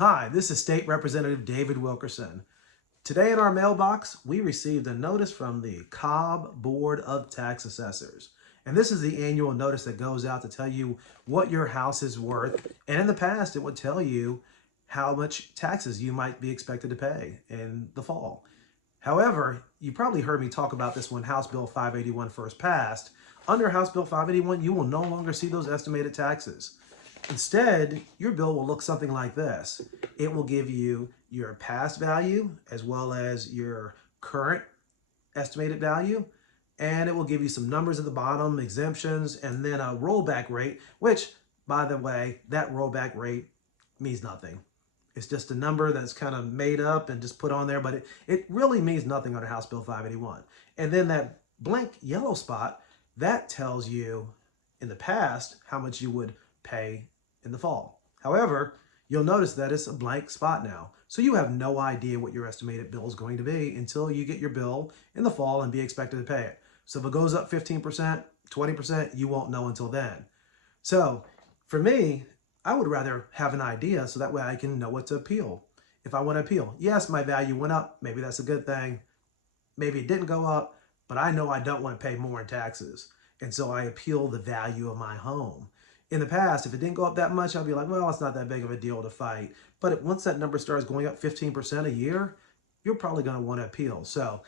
Hi, this is State Representative David Wilkerson. Today in our mailbox, we received a notice from the Cobb Board of Tax Assessors. And this is the annual notice that goes out to tell you what your house is worth. And in the past, it would tell you how much taxes you might be expected to pay in the fall. However, you probably heard me talk about this when House Bill 581 first passed. Under House Bill 581, you will no longer see those estimated taxes. Instead, your bill will look something like this. It will give you your past value as well as your current estimated value, and it will give you some numbers at the bottom, exemptions, and then a rollback rate, which, by the way, that rollback rate means nothing. It's just a number that's kind of made up and just put on there, but it really means nothing under House Bill 581. And then that blank yellow spot, that tells you in the past how much you would pay in the fall. However, you'll notice that it's a blank spot now. So you have no idea what your estimated bill is going to be until you get your bill in the fall and be expected to pay it. So if it goes up 15%, 20%, you won't know until then. So for me, I would rather have an idea so that way I can know what to appeal. If I want to appeal, yes, my value went up. Maybe that's a good thing. Maybe it didn't go up, but I know I don't want to pay more in taxes. And so I appeal the value of my home. In the past, if it didn't go up that much, I'd be like, well, it's not that big of a deal to fight. But once that number starts going up 15% a year, you're probably going to want to appeal. So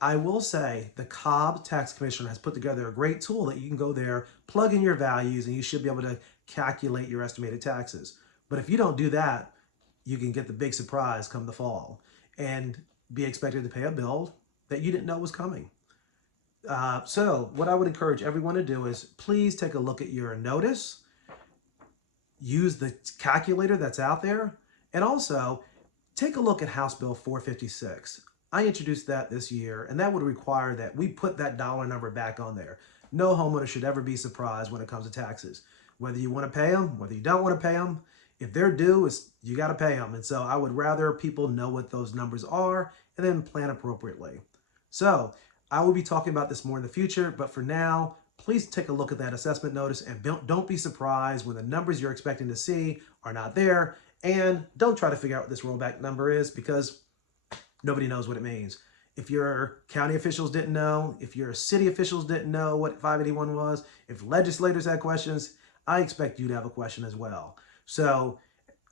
I will say the Cobb Tax Commission has put together a great tool that you can go there, plug in your values, and you should be able to calculate your estimated taxes. But if you don't do that, you can get the big surprise come the fall and be expected to pay a bill that you didn't know was coming. So what I would encourage everyone to do is please take a look at your notice, use the calculator that's out there, and also take a look at House Bill 456. I introduced that this year, and that would require that we put that dollar number back on there. No homeowner should ever be surprised when it comes to taxes. Whether you want to pay them, whether you don't want to pay them, if they're due, you got to pay them. And so I would rather people know what those numbers are and then plan appropriately. So I will be talking about this more in the future, but for now, please take a look at that assessment notice and don't be surprised when the numbers you're expecting to see are not there. And don't try to figure out what this rollback number is because nobody knows what it means. If your county officials didn't know, if your city officials didn't know what 581 was, if legislators had questions, I expect you to have a question as well. So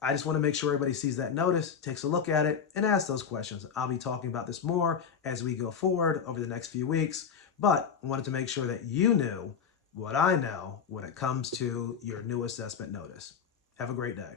I just want to make sure everybody sees that notice, takes a look at it, and asks those questions. I'll be talking about this more as we go forward over the next few weeks, but I wanted to make sure that you knew what I know when it comes to your new assessment notice. Have a great day.